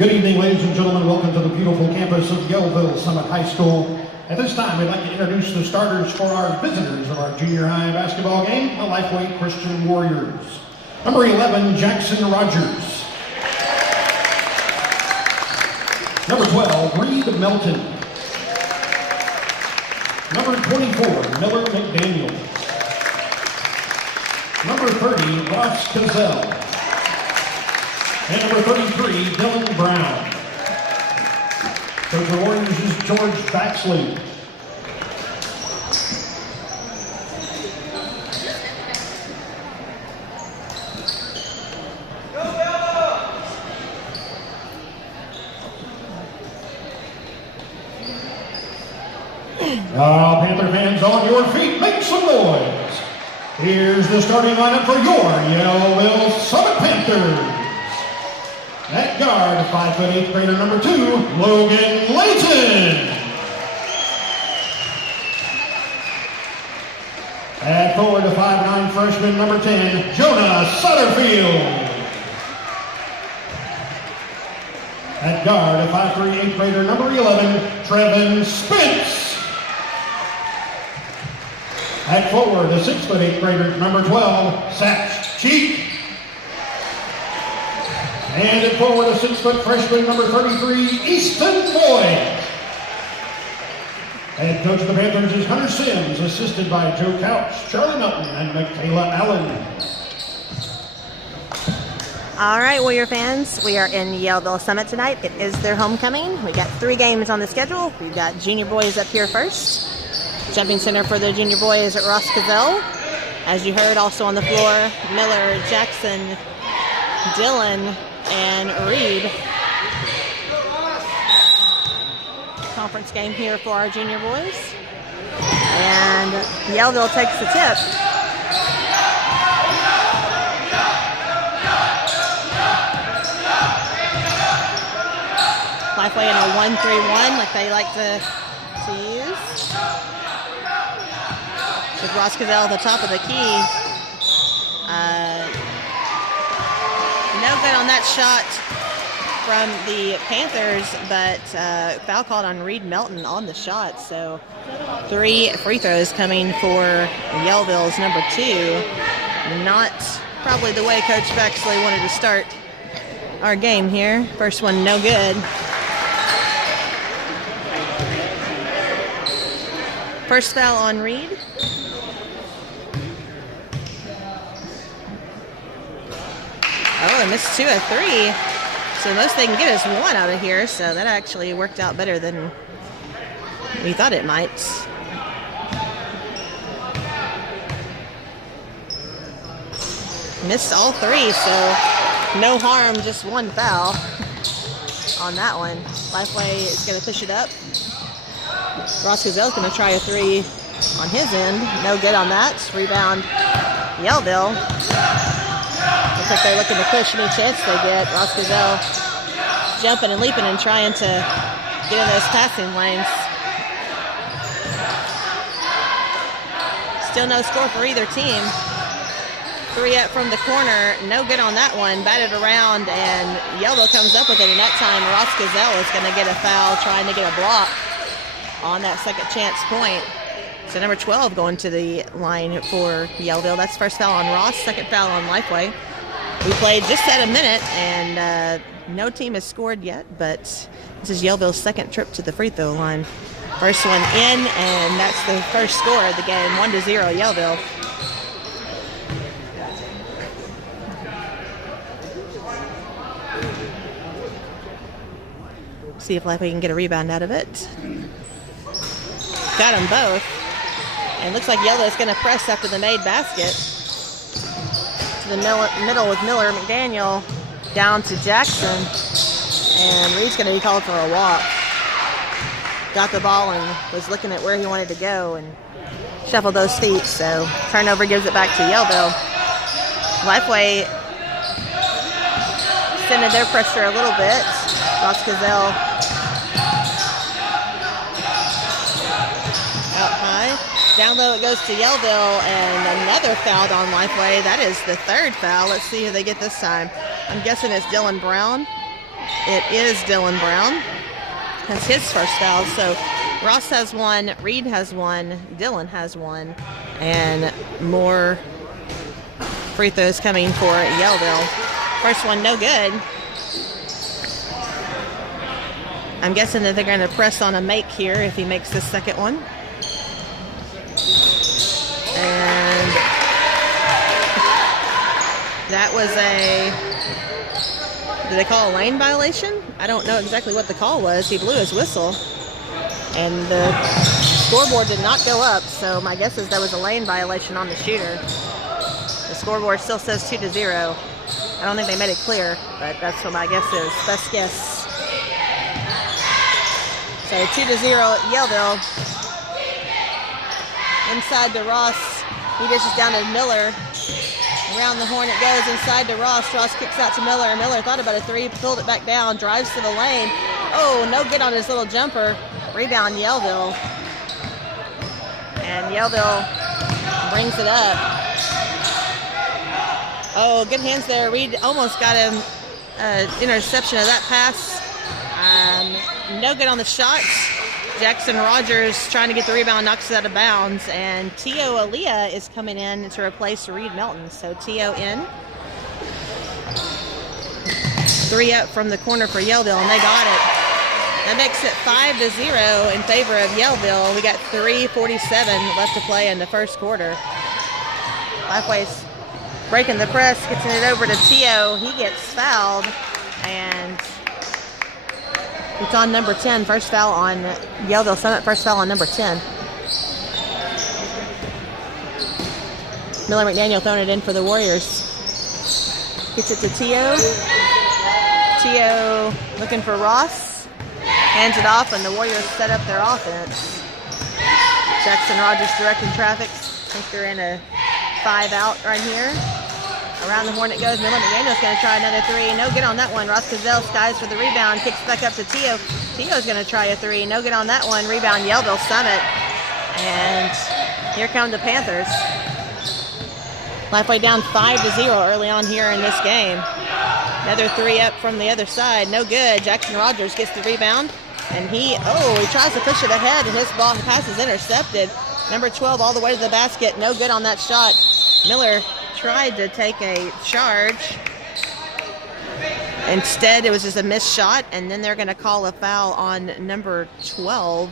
Good evening, ladies and gentlemen. Welcome to the beautiful campus of Yellville Summit High School. At this time, we'd like to introduce the starters for our visitors of our junior high basketball game, the Lifeway Christian Warriors. Number 11, Jackson Rogers. Number 12, Reed Melton. Number 24, Miller McDaniel. Number 30, Ross Cazell. And number 33, Dylan Brown. Coach of the Warriors is George Baxley. Now, Panther fans, on your feet, make some noise. Here's the starting lineup for your Yellville Summit Panthers. At guard, 5'8" grader number 2, Logan Layton. At forward, a 5'9" freshman number 10, Jonah Sutterfield. At guard, a 5'3" 8th grader number 11, Trevin Spence. At forward, a 6'8" grader number 12, Satch Cheek. And at forward, a 6' freshman, number 33, Easton Boyd. Head coach of the Panthers is Hunter Sims, assisted by Joe Couch, Charlie Melton, and Michaela Allen. All right, Warrior fans, we are in Yellville Summit tonight. It is their homecoming. We got 3 games on the schedule. We've got junior boys up here first. Jumping center for the junior boys at Ross Cazell. As you heard, also on the floor, Miller, Jackson, Dylan, and Reed. Conference game here for our junior boys. And Yellville takes the tip. Lifeway in a 1-3-1 like they like to use. With Ross Cazell at the top of the key. No good on that shot from the Panthers, but foul called on Reed Melton on the shot. So 3 free throws coming for Yellville's number 2. Not probably the way Coach Baxley wanted to start our game here. First one, no good. First foul on Reed. Oh, and missed 2 of 3. So the most they can get is 1 out of here. So that actually worked out better than we thought it might. Missed all 3, so no harm, just 1 foul on that one. Lifeway is going to push it up. Ross Cazell's going to try a 3 on his end. No good on that. Rebound, Yellville. Looks like they're looking to push any chance they get. Ross Cazell jumping and leaping and trying to get in those passing lanes. Still no score for either team. 3 up from the corner. No good on that one. Batted around, and Yellville comes up with it. And that time, Ross Cazell is going to get a foul trying to get a block on that second chance point. So number 12 going to the line for Yellville. That's first foul on Ross, second foul on Lifeway. We played just at a minute, and no team has scored yet, but this is Yellville's second trip to the free throw line. First one in, and that's the first score of the game, 1-0 Yellville. See if Lifeway can get a rebound out of it. Got them both. And looks like Yellville's going to press after the made basket. To the middle with Miller McDaniel down to Jackson. And Reed's going to be called for a walk. Got the ball and was looking at where he wanted to go and shuffled those feet. So turnover gives it back to Yellville. Lifeway extended their pressure a little bit. Ross Cazell out high. Down low it goes to Yellville, and another foul on Lifeway. That is the third foul. Let's see who they get this time. I'm guessing it's Dylan Brown. it is Dylan Brown. That's his first foul. So Ross has 1, Reed has 1, Dylan has 1, and more free throws coming for Yellville. First one, no good. I'm guessing that they're going to press on a make here if he makes the second one. And that was did they call a lane violation? I don't know exactly what the call was. He blew his whistle, and the scoreboard did not go up, so my guess is there was a lane violation on the shooter. The scoreboard still says 2-0. I don't think they made it clear, but that's what my guess is. Best guess. So 2-0 Yellville. Inside to Ross. He dishes down to Miller. Around the horn it goes, inside to Ross. Ross kicks out to Miller. Miller thought about a 3, pulled it back down, drives to the lane. Oh, no good on his little jumper. Rebound Yellville. And Yellville brings it up. Oh, good hands there. Reed almost got him interception of that pass. No good on the shot. Jackson Rogers trying to get the rebound, knocks it out of bounds, and Tio Aaliyah is coming in to replace Reed Melton. So Tio in. 3 up from the corner for Yellville, and they got it. That makes it 5-0 in favor of Yellville. We got 3:47 left to play in the first quarter. Lifeway's breaking the press, gets it over to Tio. He gets fouled, and it's on number 10. First foul on Yellville Summit. First foul on number 10. Miller McDaniel throwing it in for the Warriors. Gets it to Tio. Tio looking for Ross. Hands it off, and the Warriors set up their offense. Jackson Rogers directing traffic. I think they're in a 5 out right here. Around the horn it goes. Miller McDaniel's going to try another 3. No good on that one. Ross Cazell skies for the rebound. Kicks back up to Tio. Tio's going to try a 3. No good on that one. Rebound Yellville Summit. And here come the Panthers. Lifeway down 5-0 early on here in this game. Another 3 up from the other side. No good. Jackson Rogers gets the rebound. And he tries to push it ahead, and his pass is intercepted. Number 12 all the way to the basket. No good on that shot. Miller tried to take a charge. Instead, it was just a missed shot, and then they're going to call a foul on number 12,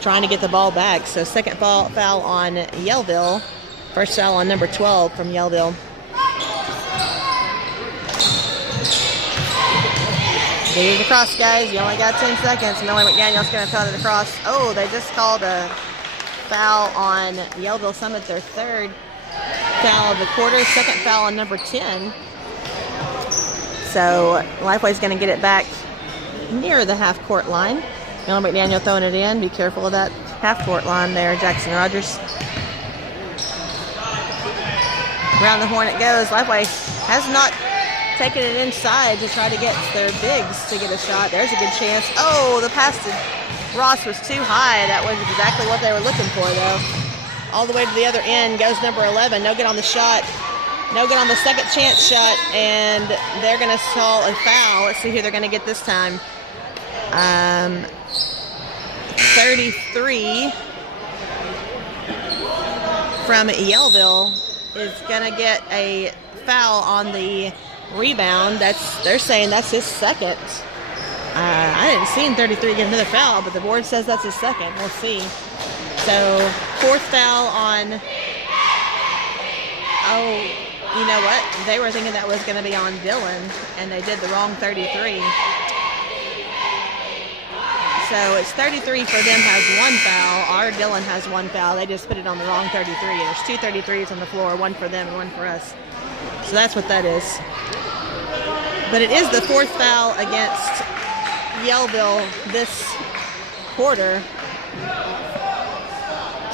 trying to get the ball back. So second foul on Yellville. First foul on number 12 from Yellville. Get it across, guys. You only got 10 seconds. Miller McDaniel's going to throw it across. Oh, they just called a foul on Yellville Summit, their third foul of the quarter. Second foul on number 10. So Lifeway's going to get it back near the half-court line. Miller McDaniel throwing it in. Be careful of that half-court line there, Jackson Rogers. Around the horn it goes. Lifeway has not taken it inside to try to get their bigs to get a shot. There's a good chance. Oh, the pass to Ross was too high. That was exactly what they were looking for, though. All the way to the other end goes number 11. No good on the shot. No good on the second chance shot, and they're going to call a foul. Let's see who they're going to get this time. 33 from Yellville is going to get a foul on the rebound. They're saying that's his second. I didn't see 33 get another foul, but the board says that's his second. We'll see. So fourth foul on. Oh, you know what? They were thinking that was going to be on Dylan, and they did the wrong 33. So it's 33 for them has 1 foul. Our Dylan has 1 foul. They just put it on the wrong 33. There's 2 33s on the floor, 1 for them and 1 for us. So that's what that is. But it is the fourth foul against Yellville this quarter.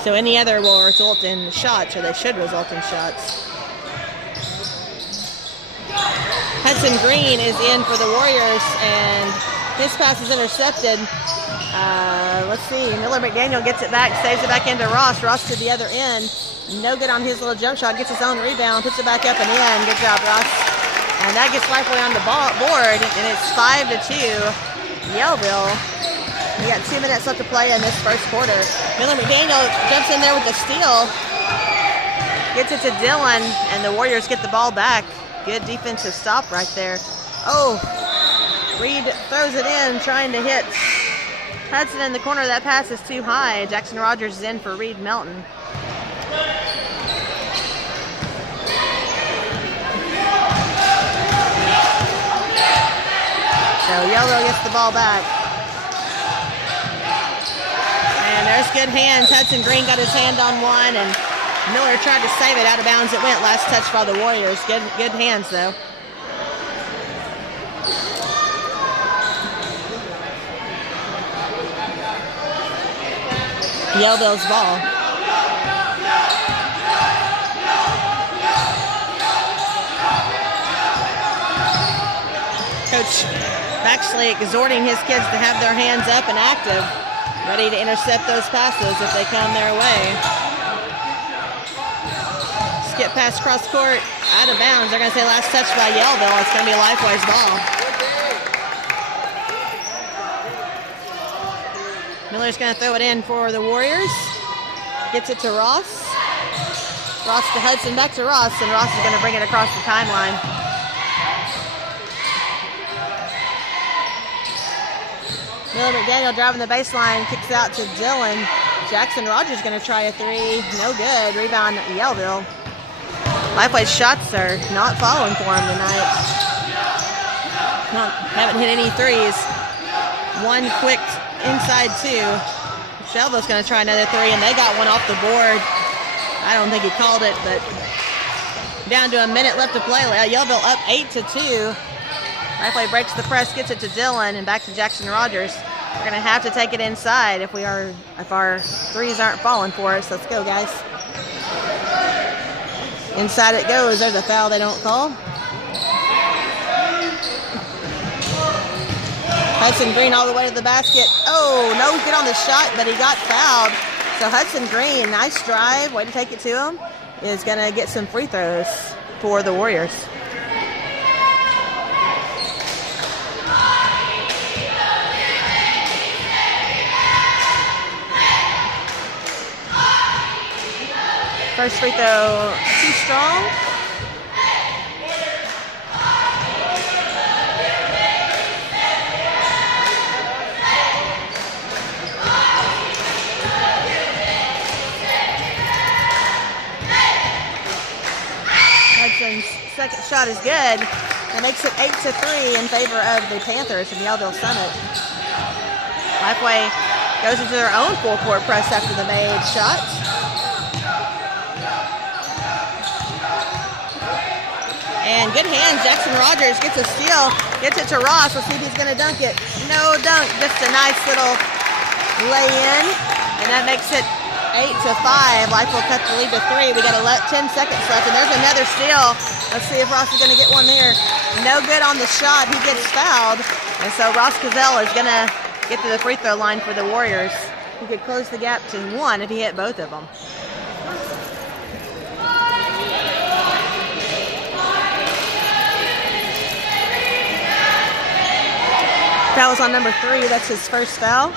So any other will result in shots, or they should result in shots. Hudson Green is in for the Warriors, and his pass is intercepted. Let's see. Miller McDaniel gets it back, saves it back into Ross. Ross to the other end. No good on his little jump shot. Gets his own rebound, puts it back up and in. Good job, Ross. And that gets Lifeway on the board, and it's 5-2, Yellville. We got 2 minutes left to play in this first quarter. Miller McDaniel jumps in there with the steal. Gets it to Dylan, and the Warriors get the ball back. Good defensive stop right there. Oh, Reed throws it in, trying to hit Hudson in the corner. That pass is too high. Jackson Rogers is in for Reed Melton. So Yellville gets the ball back. And there's good hands. Hudson Green got his hand on one, and Miller tried to save it. Out of bounds it went. Last touch by the Warriors. Good hands, though. Yellville's ball. Coach Baxley exhorting his kids to have their hands up and active, ready to intercept those passes if they come their way. Skip pass cross court, out of bounds. They're going to say last touch by Yellville. It's going to be Lifeway's ball. Miller's going to throw it in for the Warriors. Gets it to Ross. Ross to Hudson, back to Ross, and Ross is going to bring it across the timeline. Miller McDaniel driving the baseline, kicks out to Dylan. Jackson Rogers going to try a three. No good. Rebound Yellville. Lifeway's shots are not falling for him tonight. Haven't hit any threes. One quick inside two. Yellville's going to try another three, and they got one off the board. I don't think he called it, but down to a minute left to play. Yellville up 8-2. Lifeway breaks the press, gets it to Dylan, and back to Jackson Rogers. We're going to have to take it inside if our threes aren't falling for us. Let's go, guys. Inside it goes. There's a foul they don't call. Hudson Green all the way to the basket. Oh, no good on the shot, but he got fouled. So Hudson Green, nice drive, way to take it to him, is going to get some free throws for the Warriors. First free throw, too strong. Hudson's second shot is good. That makes it 8-3 in favor of the Panthers from Yellville Summit. Lifeway goes into their own full court press after the made shot. And good hands. Jackson Rogers gets a steal, gets it to Ross. Let's see if he's going to dunk it. No dunk, just a nice little lay-in. And that makes it 8-5. Life will cut the lead to 3. We got 10 seconds left, and there's another steal. Let's see if Ross is going to get one there. No good on the shot. He gets fouled. And so Ross Cazell is going to get to the free throw line for the Warriors. He could close the gap to 1 if he hit both of them. Foul was on number 3. That's his first foul.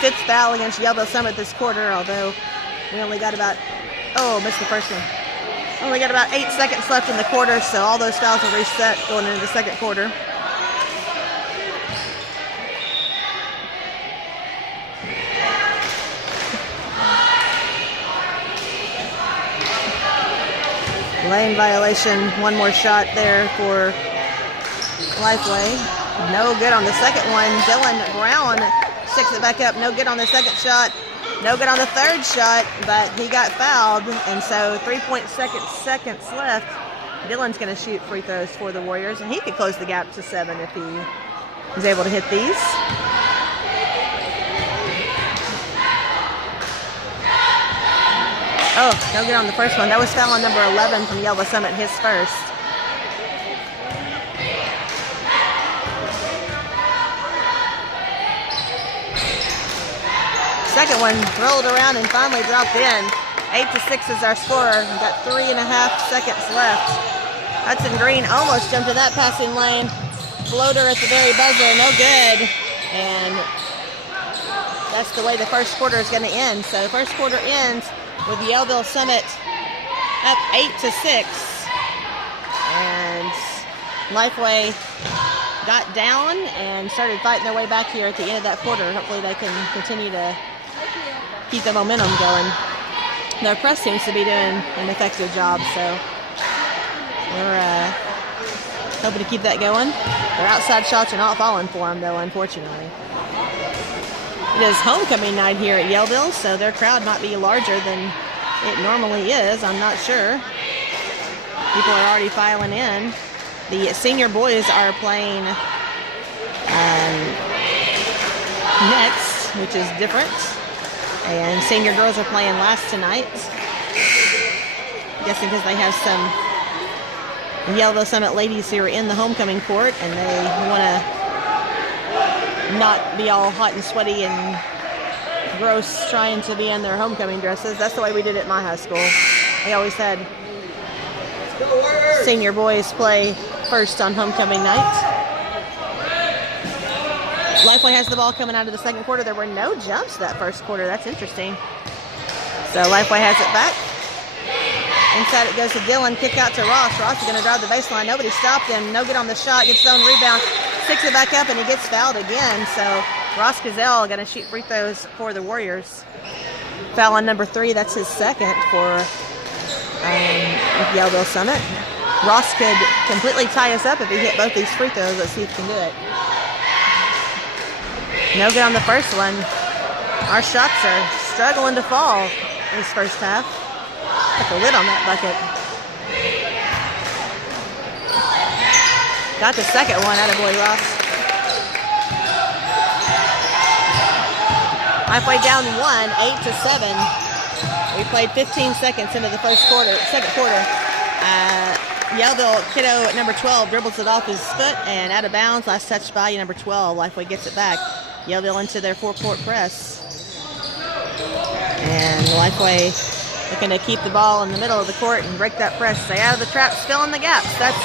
5th foul against Yellville Summit this quarter, although we only got about, missed the first one. Only got about 8 seconds left in the quarter, so all those fouls will reset going into the second quarter. Lane violation, one more shot there for Lifeway. No good on the second one. Dylan Brown sticks it back up. No good on the second shot. No good on the third shot, but he got fouled. And so 3.6 seconds left. Dylan's going to shoot free throws for the Warriors, and he could close the gap to 7 if he was able to hit these. Oh, no good on the first one. That was foul on number 11 from Yellville Summit, his first. Second one rolled around and finally dropped in. 8-6 is our score. We've got 3.5 seconds left. Hudson Green almost jumped in that passing lane. Floater at the very buzzer, no good. And that's the way the first quarter is going to end. So the first quarter ends with Yellville Summit up 8-6. And Lifeway got down and started fighting their way back here at the end of that quarter. Hopefully they can continue to keep the momentum going. Their press seems to be doing an effective job, so we're hoping to keep that going. Their outside shots are not falling for them, though, unfortunately. It is homecoming night here at Yellville, so their crowd might be larger than it normally is. I'm not sure. People are already filing in. The senior boys are playing next, which is different. And senior girls are playing last tonight. I'm guessing because they have some Yellville Summit ladies who are in the homecoming court and they want to not be all hot and sweaty and gross trying to be in their homecoming dresses. That's the way we did it at my high school. We always had senior boys play first on homecoming night. Lifeway has the ball coming out of the second quarter. There were no jumps that first quarter. That's interesting. So Lifeway has it back. Inside it goes to Dylan. Kick out to Ross. Ross is going to drive the baseline. Nobody stopped him. No good on the shot. Gets his own rebound. Sticks it back up, and he gets fouled again. So Ross Gazelle going to shoot free throws for the Warriors. Foul on number 3. That's his second for Yellville Summit. Ross could completely tie us up if he hit both these free throws. Let's see if he can do it. No good on the first one. Our shots are struggling to fall this first half. Put the lid on that bucket. Got the second one. Attaboy, Ross. Halfway down 1, 8-7. We played 15 seconds into the second quarter. Yellville kiddo at number 12 dribbles it off his foot and out of bounds. Last touch by number 12. Lifeway gets it back. Yellville into their four-court press. And Lifeway looking to keep the ball in the middle of the court and break that press. Stay out of the traps, fill in the gaps. That's,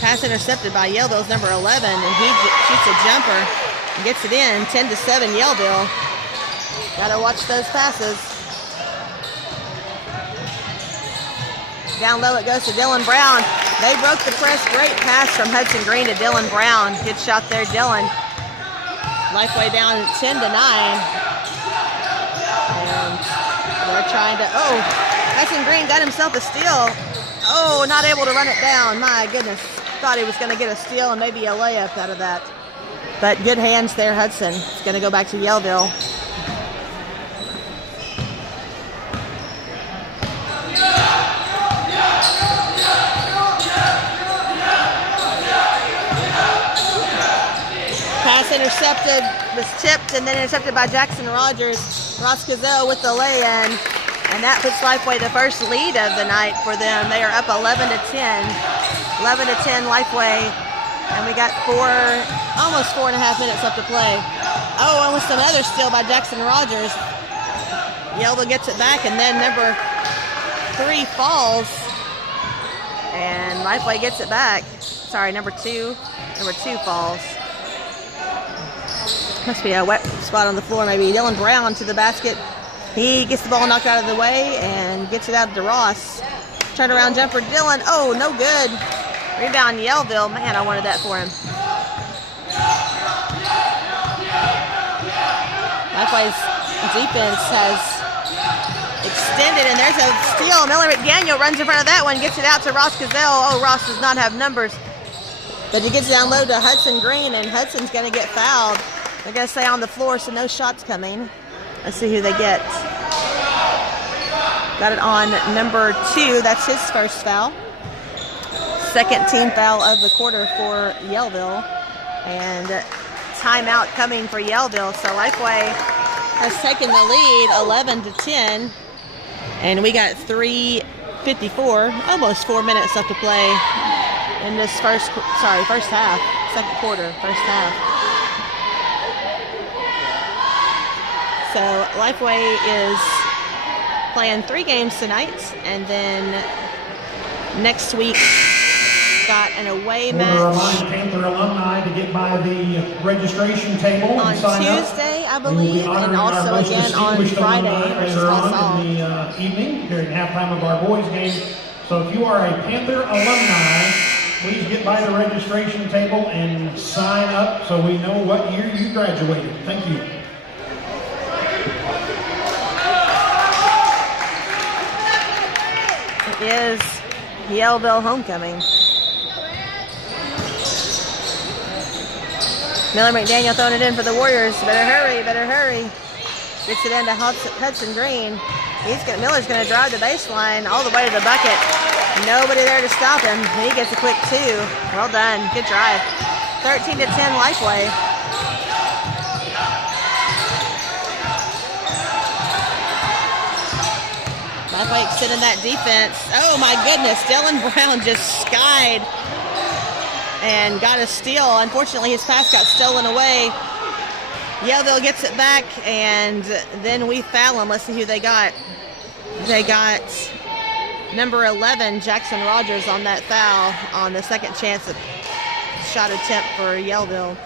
pass intercepted by Yellville's number 11, and he shoots a jumper and gets it in. 10-7 Yellville. Gotta watch those passes. Down low it goes to Dylan Brown. They broke the press. Great pass from Hudson Green to Dylan Brown. Good shot there, Dylan. Lifeway down 10-9. And they're trying to, Hudson Green got himself a steal. Not able to run it down. My goodness. Thought he was going to get a steal and maybe a layup out of that. But good hands there, Hudson. It's going to go back to Yellville. Pass intercepted, was tipped, and then intercepted by Jackson Rogers. Ross Gazelle with the lay-in, and that puts Lifeway the first lead of the night for them. They are up 11-10. 11-10 Lifeway, and we got almost 4.5 minutes left to play. Almost another steal by Jackson Rogers. Yellville gets it back, and then number 3 falls, and Lifeway gets it back. Sorry, number 2 falls. Must be a wet spot on the floor maybe. Dylan Brown to the basket. He gets the ball knocked out of the way and gets it out to Ross. Turnaround jumper, Dylan. No good. Rebound, Yellville. Man, I wanted that for him. Lifeway's defense has extended, and there's a steal. Miller McDaniel runs in front of that one, gets it out to Ross Gazelle. Ross does not have numbers, but he gets down low to Hudson Green, and Hudson's going to get fouled. They're going to stay on the floor, so no shots coming. Let's see who they get. Got it on number 2. That's his first foul. Second team foul of the quarter for Yellville. And timeout coming for Yellville. So Lifeway has taken the lead 11-10. And we got 3:54, almost 4 minutes left to play in this first half. Second quarter, first half. So Lifeway is playing 3 games tonight, and then Next week, got an away I want to match remind Panther alumni to get by the registration table on and sign up. Tuesday, I We will be believe, honoring and our also most again on distinguished Friday alumni versus later La on Salle. in the evening during halftime of our boys game. So if you are a Panther alumni, please get by the registration table and sign up so we know what year you graduated. Thank you. It is Yellville homecoming. Miller McDaniel throwing it in for the Warriors. Better hurry, better hurry. Gets it into Hudson Green. Miller's going to drive the baseline all the way to the bucket. Nobody there to stop him. He gets a quick 2. Well done. Good drive. 13-10 Lifeway. Lifeway extending that defense. Oh my goodness. Dylan Brown just skied and got a steal. Unfortunately, his pass got stolen away. Yellville gets it back, and then we foul them. Let's see who they got. They got number 11, Jackson Rogers, on that foul on the second chance at shot attempt for Yellville.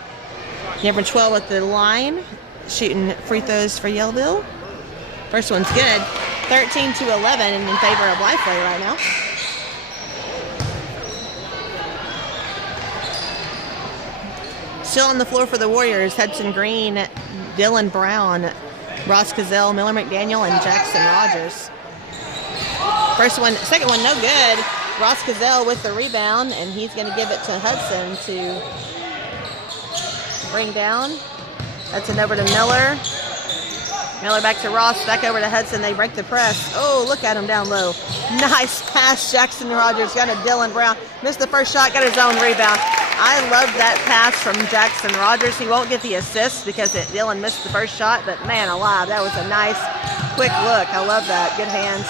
Number 12 at the line, shooting free throws for Yellville. First one's good. 13-11 in favor of Lifeway right now. Still on the floor for the Warriors, Hudson Green, Dylan Brown, Ross Cazell, Miller McDaniel, and Jackson Rogers. Second one, no good. Ross Cazell with the rebound, and he's going to give it to Hudson to bring down. Hudson over to Miller. Miller back to Ross, back over to Hudson. They break the press. Oh, look at him down low. Nice pass, Jackson Rogers. Got a Dylan Brown. Missed the first shot, got his own rebound. I love that pass from Jackson Rogers. He won't get the assist because Dylan missed the first shot, but man alive, that was a nice, quick look. I love that. Good hands.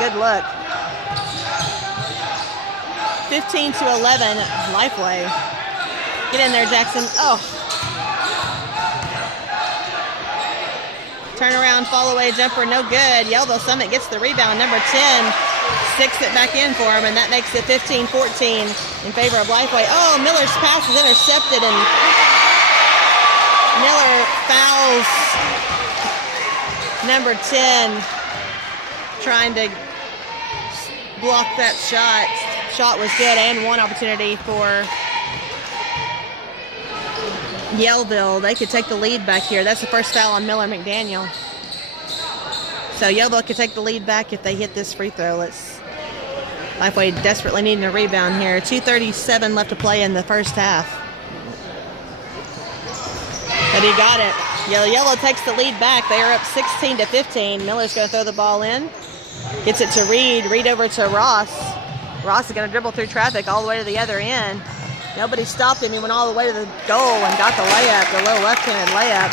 Good look. 15-11, Lifeway. Get in there, Jackson. Oh. Turnaround, fall away jumper, no good. Yellville Summit gets the rebound. Number 10 sticks it back in for him, and that makes it 15-14 in favor of Lifeway. Oh, Miller's pass is intercepted, and Miller fouls number 10, trying to block that shot. Shot was good, and one opportunity for Yellville. They could take the lead back here. That's the first foul on Miller McDaniel. So Yellville could take the lead back if they hit this free throw. Lifeway desperately needing a rebound here. 2:37 left to play in the first half. But he got it. Yellow takes the lead back. They are up 16-15. Miller's going to throw the ball in. Gets it to Reed. Reed over to Ross. Ross is going to dribble through traffic all the way to the other end. Nobody stopped him. He went all the way to the goal and got the layup, the low left-handed layup.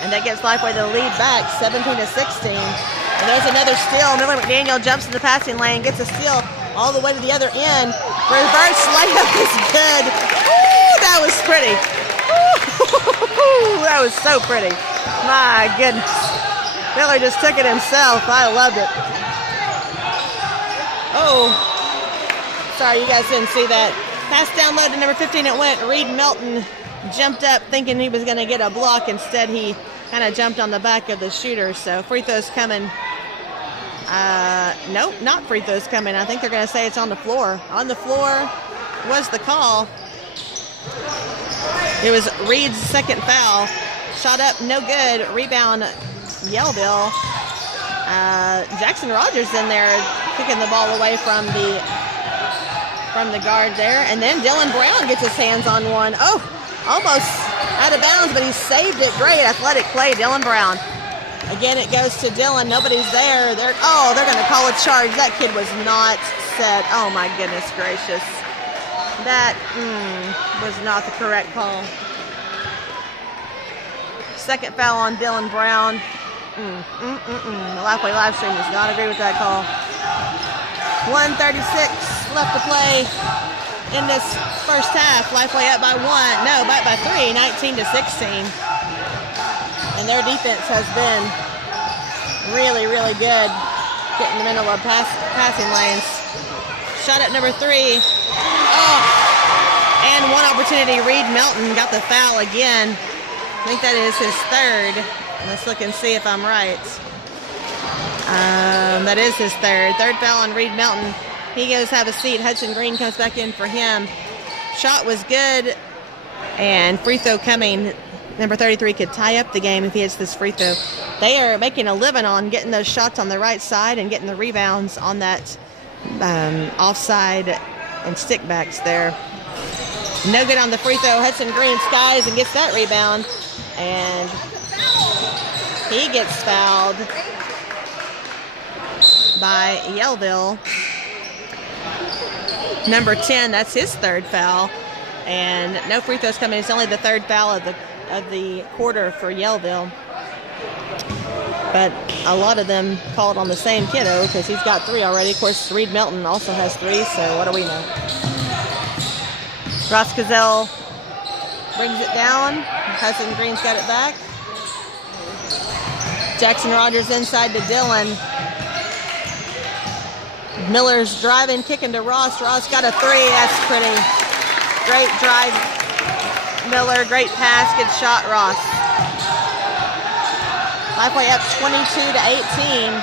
And that gets Lifeway the lead back, 17-16. And there's another steal. Miller McDaniel jumps in the passing lane, gets a steal all the way to the other end. Reverse layup is good. Ooh, that was pretty. Ooh, that was so pretty. My goodness. Miller just took it himself. I loved it. Oh. Sorry, you guys didn't see that. Pass down low to number 15. It went. Reed Melton jumped up thinking he was going to get a block. Instead, he kind of jumped on the back of the shooter. So free throws coming. Nope, not free throws coming. I think they're going to say it's on the floor. On the floor was the call. It was Reed's second foul. Shot up, no good. Rebound, Yellville. Jackson Rogers in there kicking the ball away from the guard there. And then Dylan Brown gets his hands on one. Oh, almost out of bounds, but he saved it. Great athletic play, Dylan Brown. Again, it goes to Dylan. Nobody's there. They're going to call a charge. That kid was not set. Oh, my goodness gracious. That was not the correct call. Second foul on Dylan Brown. The Lifeway live stream does not agree with that call. 1:36 left to play in this first half. Lifeway up by 3, 19-16. And their defense has been really, really good. Get in the middle of passing lanes. Shot at number 3. Oh! And one opportunity. Reed Melton got the foul again. I think that is his 3rd. Let's look and see if I'm right. That is his 3rd. 3rd foul on Reed Melton. He goes have a seat. Hudson Green comes back in for him. Shot was good. And free throw coming. Number 33 could tie up the game if he hits this free throw. They are making a living on getting those shots on the right side and getting the rebounds on that offside and stickbacks there. No good on the free throw. Hudson Green skies and gets that rebound. And he gets fouled by Yellville. Number 10, that's his 3rd foul. And no free throws coming. It's only the 3rd foul of the quarter for Yellville. But a lot of them called on the same kiddo because he's got 3 already. Of course, Reed Melton also has 3, so what do we know? Ross Gazelle brings it down. Hudson Green's got it back. Jackson Rogers inside to Dillon. Miller's driving, kicking to Ross. Ross got a 3. That's pretty. Great drive, Miller. Great pass. Good shot, Ross. Lifeway up 22-18.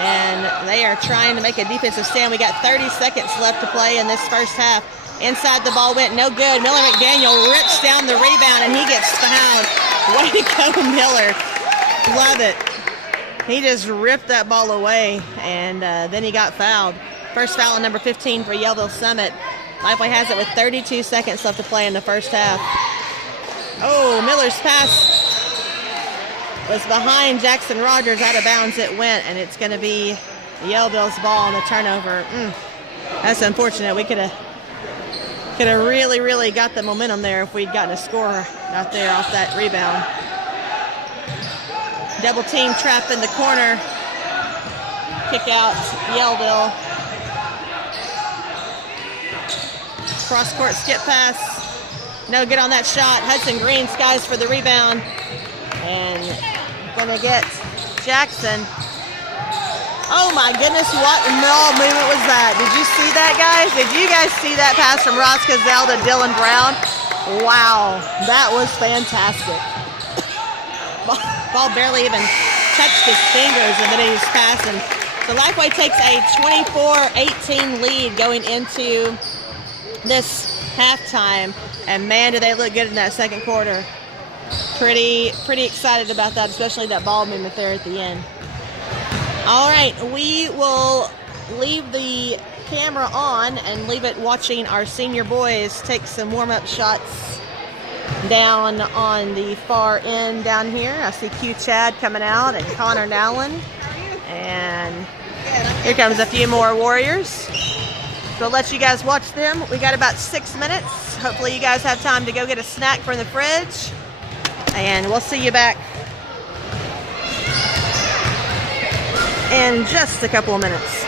And they are trying to make a defensive stand. We got 30 seconds left to play in this first half. Inside the ball went no good. Miller McDaniel rips down the rebound and he gets fouled. Way to go, Miller. Love it. He just ripped that ball away and then he got fouled. First foul on number 15 for Yellville Summit. Lifeway has it with 32 seconds left to play in the first half. Oh, Miller's pass was behind Jackson Rogers. Out of bounds it went, and it's going to be Yellville's ball on the turnover. That's unfortunate. We could have really got the momentum there if we'd gotten a score out there off that rebound. Double team trap in the corner. Kick out Yellville. Cross court skip pass. No good on that shot. Hudson Green skies for the rebound. And gonna get Jackson. Oh my goodness, what ball movement was that? Did you see that, guys? Did you guys see that pass from Ross Gazelle to Dylan Brown? Wow, that was fantastic. Ball barely even touched his fingers and then he was passing. So Lifeway takes a 24-18 lead going into this halftime, and man, do they look good in that second quarter. Pretty excited about that, especially that ball movement there at the end. All right, we will leave the camera on and leave it watching our senior boys take some warm-up shots down on the far end down here. I see Q Chad coming out and Connor Nowlin, and here comes a few more Warriors. So I'll let you guys watch them. We got about 6 minutes. Hopefully you guys have time to go get a snack from the fridge. And we'll see you back in just a couple of minutes.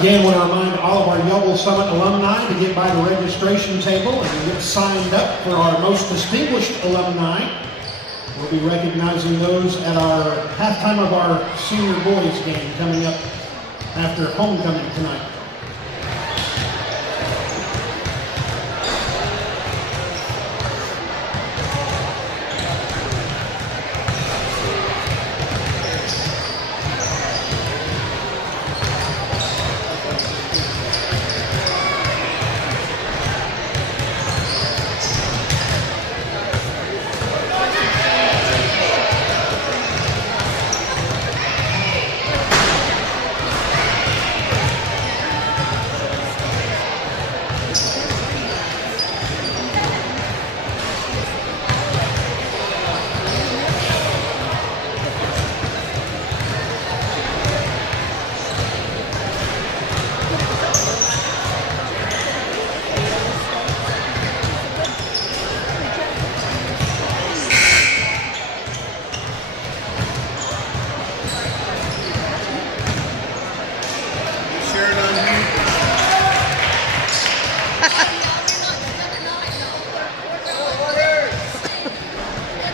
again, I want to remind all of our Yellville Summit alumni to get by the registration table and get signed up for our most distinguished alumni. We'll be recognizing those at our halftime of our senior boys game coming up after homecoming tonight.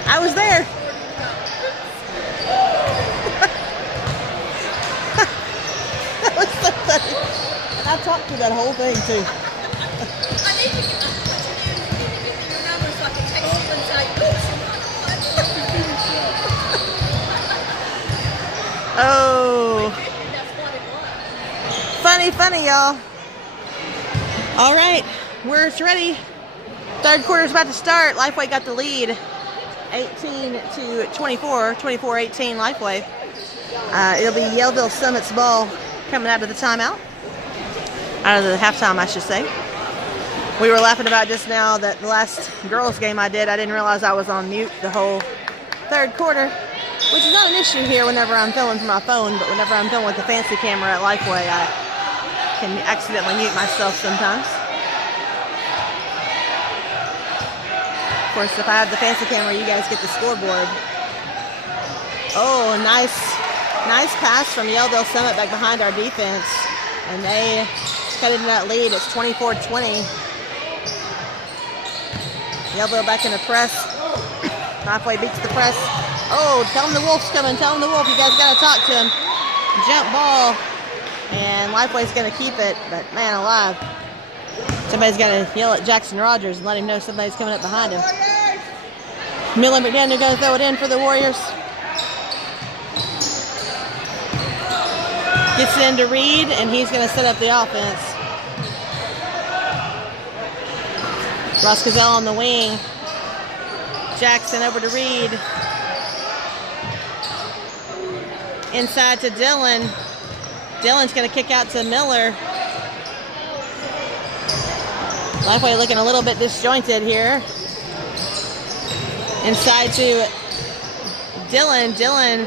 I was there. That was so funny. I talked through that whole thing too. I need to get your number so I can text you and say, Oh, that's what it was. funny, y'all. All right, we're ready. Third quarter's about to start. Lifeway got the lead, 18-24, 24-18 Lifeway. It'll be Yellville Summit's ball coming out of the timeout. Out of the halftime, I should say. We were laughing about just now that the last girls game I didn't realize I was on mute the whole third quarter, which is not an issue here whenever I'm filming from my phone, but whenever I'm filming with the fancy camera at Lifeway, I can accidentally mute myself sometimes. Of course, if I have the fancy camera, you guys get the scoreboard. Oh, nice pass from Yellville Summit back behind our defense. And they cut into that lead. It's 24-20. Yellville back in the press. Lifeway beats the press. Oh, tell him the Wolf's coming. Tell him the Wolf. You guys got to talk to him. Jump ball. And Lifeway's going to keep it. But, man alive. Somebody's got to yell at Jackson Rogers and let him know somebody's coming up behind him. Miller McDaniel going to throw it in for the Warriors. Gets it into Reed, and he's going to set up the offense. Ross Gazelle on the wing. Jackson over to Reed. Inside to Dillon. Dillon's going to kick out to Miller. Lifeway looking a little bit disjointed here. Inside to Dillon. Dillon,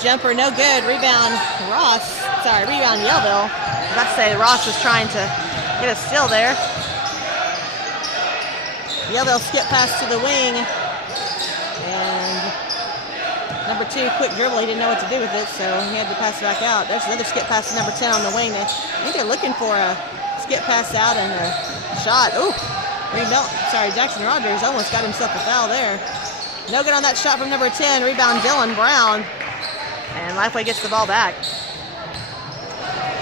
jumper no good. Rebound rebound Yellville. I was about to say Ross was trying to get a steal there. Yellville skip pass to the wing. And number 2, quick dribble. He didn't know what to do with it, so he had to pass it back out. There's another skip pass to number 10 on the wing. I think they're looking for a skip pass out and a shot. Ooh, Jackson Rogers almost got himself a foul there. No good on that shot from number 10. Rebound Dylan Brown. And Lifeway gets the ball back.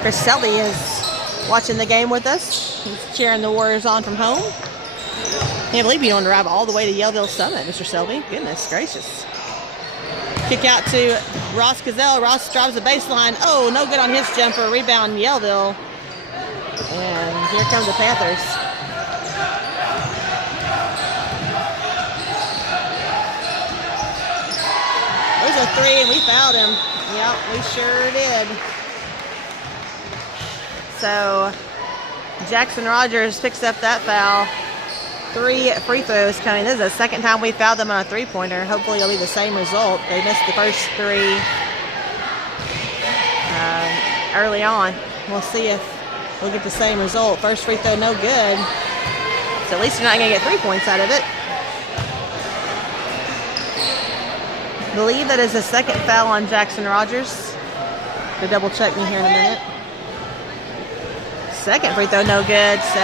Chris Selby is watching the game with us. He's cheering the Warriors on from home. Can't believe you don't drive all the way to Yellville Summit, Mr. Selby. Goodness gracious. Kick out to Ross Gazelle. Ross drives the baseline. Oh, no good on his jumper. Rebound Yellville. And here come the Panthers. There's a 3, and we fouled him. Yep, we sure did. So Jackson Rogers picks up that foul. 3 free throws coming. This is the second time we fouled them on a three-pointer. Hopefully it'll be the same result. They missed the first 3 early on. We'll see if we'll get the same result. First free throw, no good. So at least you're not going to get 3 points out of it. I believe that is the second foul on Jackson Rogers. They'll double check me here in a minute. Second free throw, no good. So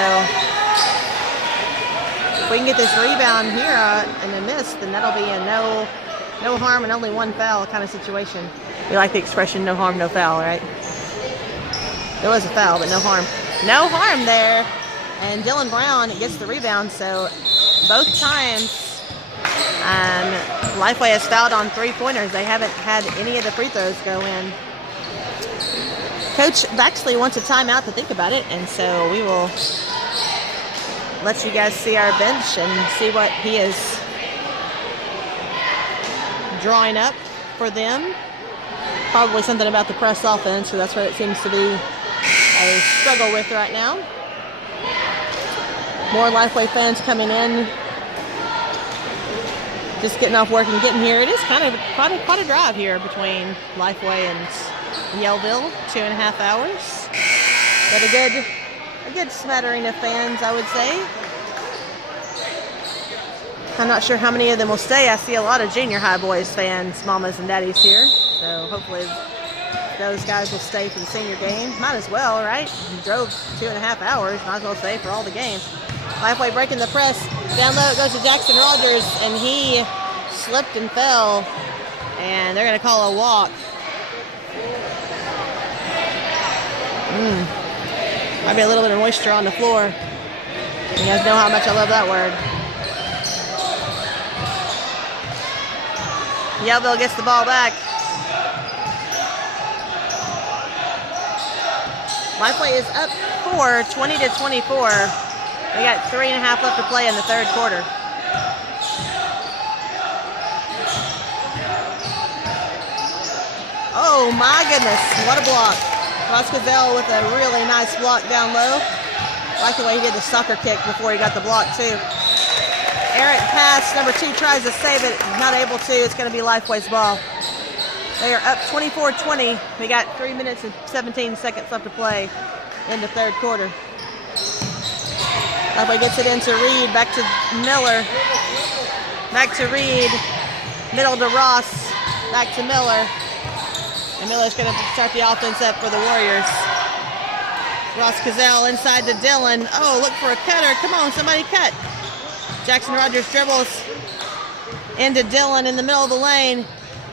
if we can get this rebound here and a miss, then that'll be a no harm and only one foul kind of situation. We like the expression no harm, no foul, right? There was a foul, but no harm. No harm there. And Dylan Brown gets the rebound, so both times Lifeway has fouled on three-pointers. They haven't had any of the free throws go in. Coach Baxley wants a timeout to think about it, and so we will let you guys see our bench and see what he is drawing up for them. Probably something about the press offense, so that's what it seems to be a struggle with right now. More Lifeway fans coming in, just getting off work and getting here. It is kind of quite a drive here between Lifeway and Yellville, 2.5 hours. But a good smattering of fans, I would say. I'm not sure how many of them will stay. I see a lot of junior high boys fans, mamas and daddies here. So hopefully those guys will stay for the senior game. Might as well, right? You drove 2.5 hours, might as well stay for all the games. Lifeway breaking the press. Down low it goes to Jackson Rogers, and he slipped and fell. And they're going to call a walk. Might be a little bit of moisture on the floor. You guys know how much I love that word. Yellville gets the ball back. Lifeway is up 4, 20-24. We got 3.5 left to play in the third quarter. Oh my goodness, what a block. Ross Gazelle with a really nice block down low. Like the way he did the soccer kick before he got the block too. Errant pass, number 2 tries to save it, not able to. It's going to be Lifeway's ball. They are up 24-20. We got 3 minutes and 17 seconds left to play in the third quarter. Lifeway gets it into Reed, back to Miller. Back to Reed, middle to Ross, back to Miller. And Miller's going to start the offense up for the Warriors. Ross Cazell inside to Dylan. Oh, look for a cutter. Come on, somebody cut. Jackson Rogers dribbles into Dylan in the middle of the lane.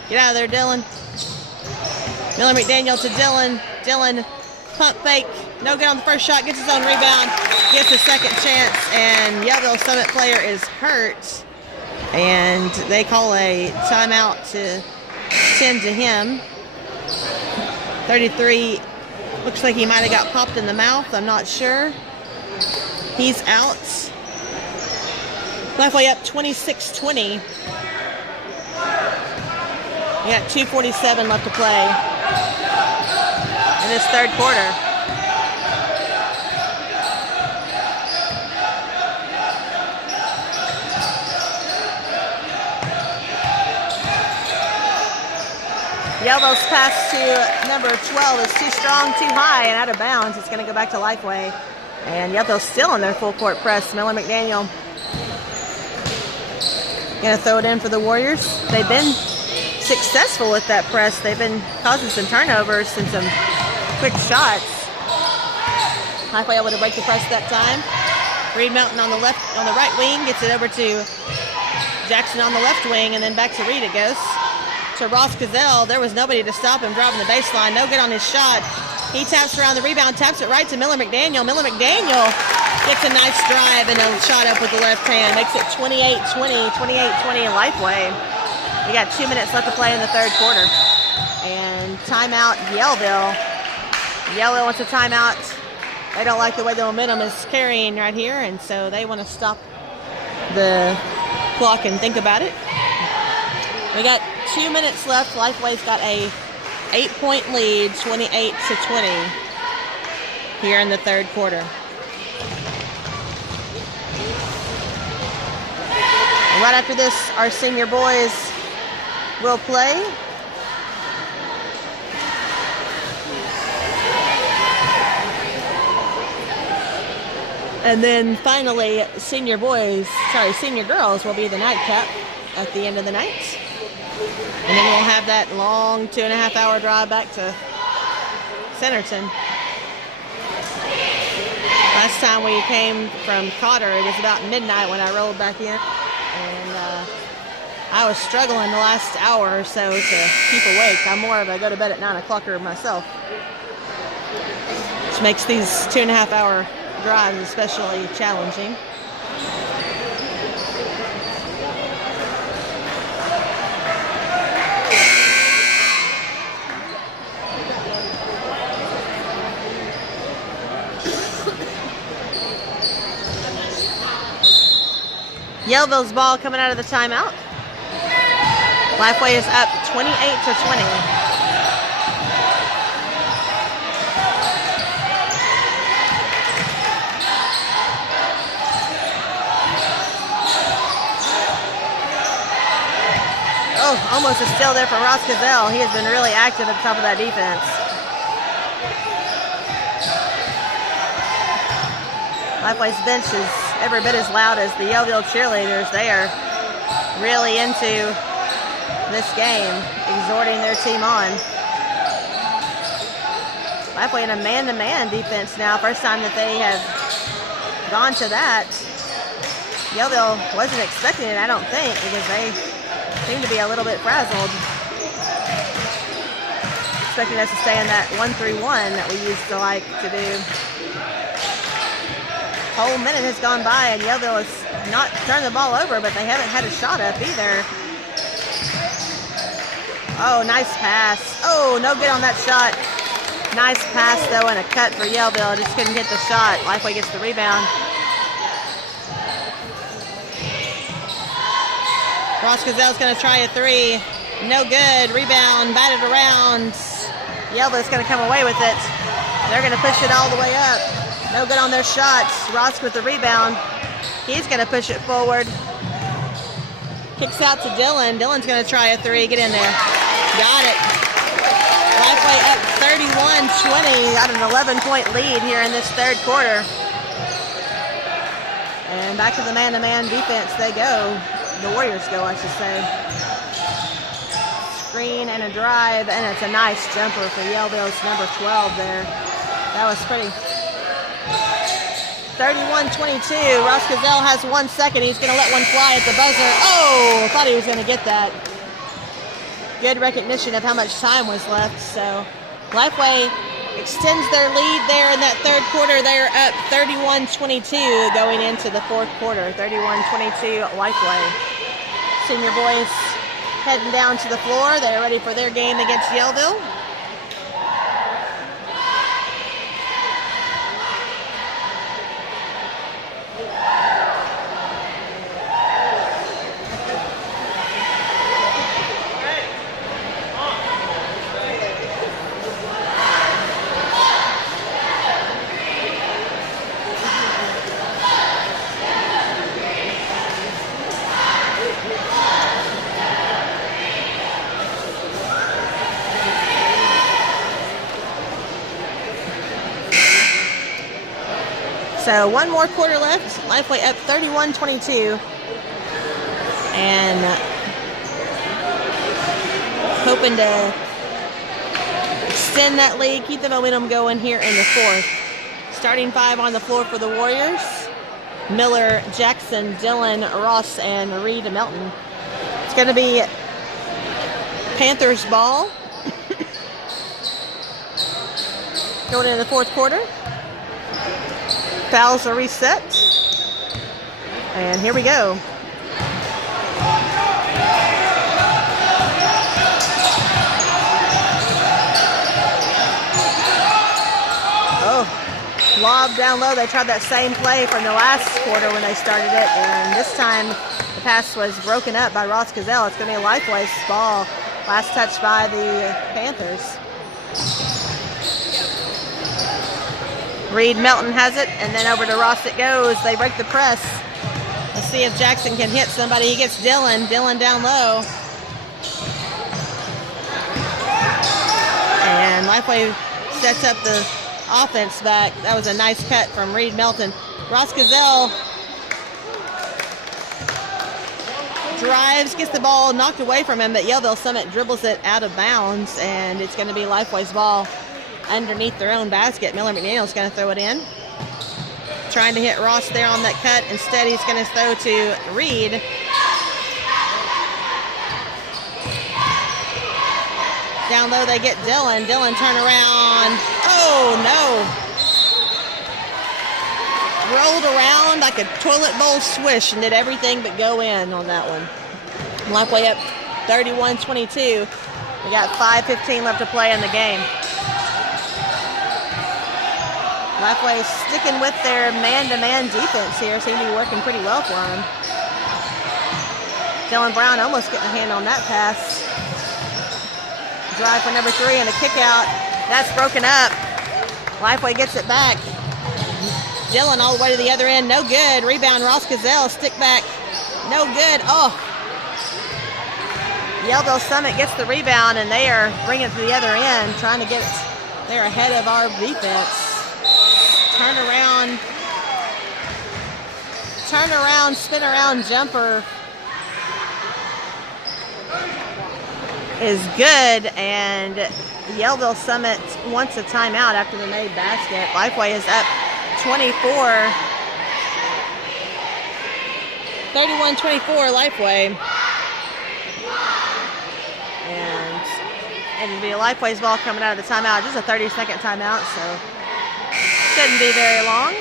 Get out of there, Dylan. Miller McDaniel to Dylan. Dylan, pump fake. No good on the first shot. Gets his own rebound. Gets a second chance. And Yellville Summit player is hurt. And they call a timeout to tend to him. 33. Looks like he might have got popped in the mouth. I'm not sure. He's out. Lifeway up 26-20. We got 2:47 left to play in this third quarter. Yellville's pass to number 12 is too strong, too high, and out of bounds. It's going to go back to Lifeway. And Yellville's still in their full court press. Miller McDaniel going to throw it in for the Warriors. They've been successful with that press. They've been causing some turnovers and some quick shots. Lifeway able to break the press that time. Reed Melton on the right wing gets it over to Jackson on the left wing, and then back to Reed it goes. To Ross Gazelle, there was nobody to stop him driving the baseline. No good on his shot. He taps around the rebound, taps it right to Miller McDaniel. Miller McDaniel gets a nice drive and a shot up with the left hand. Makes it 28-20, 28-20 Lifeway. We got 2 minutes left to play in the third quarter. And timeout Yellville. Yellville wants a timeout. They don't like the way the momentum is carrying right here, and so they want to stop the clock and think about it. We got 2 minutes left. Lifeway's got a 8-point lead, 28-20 here in the third quarter. And right after this, our senior boys will play. And then finally, senior girls will be the nightcap at the end of the night. And then we'll have that long 2.5 hour drive back to Centerton. last time we came from Cotter, it was about midnight when I rolled back in. And I was struggling the last hour or so to keep awake. I'm more of a go to bed at 9 o'clocker myself, which makes these 2.5 hour drives especially challenging. Yellville's ball coming out of the timeout. Lifeway is up 28-20. Oh, almost a steal there from Ross Gazelle. He has been really active at the top of that defense. Lifeway's bench is every bit as loud as the Yellville cheerleaders. They are really into this game, exhorting their team on. Lifeway in a man-to-man defense now. First time that they have gone to that. Yellville wasn't expecting it, I don't think, because they seem to be a little bit frazzled. Expecting us to stay in that 1-3-1 that we used to like to do. Whole minute has gone by and Yellville has not turned the ball over, but they haven't had a shot up either. Oh, nice pass. Oh, no good on that shot. Nice pass though and a cut for Yellville. Just couldn't get the shot. Lifeway gets the rebound. Ross Gazelle's going to try a three. No good. Rebound, batted around. Yellville's going to come away with it. They're going to push it all the way up. No good on their shots. Ross with the rebound. He's going to push it forward. Kicks out to Dylan. Dylan's going to try a three. Get in there. Got it. Lifeway up 31-20. Got an 11-point lead here in this third quarter. And back to the man-to-man defense they go. The Warriors go, I should say. Screen and a drive, and it's a nice jumper for Yellville's number 12 there. That was pretty. 31-22. Ross Gazelle has 1 second. He's going to let one fly at the buzzer. Oh, thought he was going to get that. Good recognition of how much time was left. So Lifeway extends their lead there in that third quarter. They're up 31-22 going into the fourth quarter. 31-22 Lifeway. Senior boys heading down to the floor. They're ready for their game against Yellville. So one more quarter left. Lifeway up 31-22. And hoping to extend that lead, keep the momentum going here in the fourth. Starting five on the floor for the Warriors. Miller, Jackson, Dillon, Ross, and Reed Melton. It's going to be Panthers ball going into the fourth quarter. Fouls are reset. And here we go. Oh, lob down low. They tried that same play from the last quarter when they started it. And this time the pass was broken up by Ross Gazelle. It's going to be a Lifeway's ball. Last touch by the Panthers. Reed Melton has it, and then over to Ross it goes. They break the press. Let's see if Jackson can hit somebody. He gets Dillon. Dillon down low. And Lifeway sets up the offense back. That was a nice cut from Reed Melton. Ross Gazelle drives, gets the ball knocked away from him, but Yellville Summit dribbles it out of bounds, and it's going to be Lifeway's ball underneath their own basket. Miller McDaniel's going to throw it in. trying to hit Ross there on that cut. Instead, he's going to throw to Reed. Down low, they get Dylan. Dylan turn around. Oh, no. Rolled around like a toilet bowl swish and did everything but go in on that one. Lifeway up 31-22. We got 5:15 left to play in the game. Lifeway sticking with their man-to-man defense here. Seem to be working pretty well for them. Dylan Brown almost getting a hand on that pass. Drive for number 3 and a kick out. That's broken up. Lifeway gets it back. Dylan all the way to the other end. No good. Rebound, Ross Gazelle. Stick back. No good. Oh. Yellville Summit gets the rebound, and they are bringing it to the other end, trying to get it. They're ahead of our defense. Turn around, spin around jumper is good, and Yellville Summit wants a timeout after the made basket. Lifeway is up 24. 31-24 Lifeway. And it'll be a Lifeway's ball coming out of the timeout. Just a 30-second timeout, so shouldn't be very long.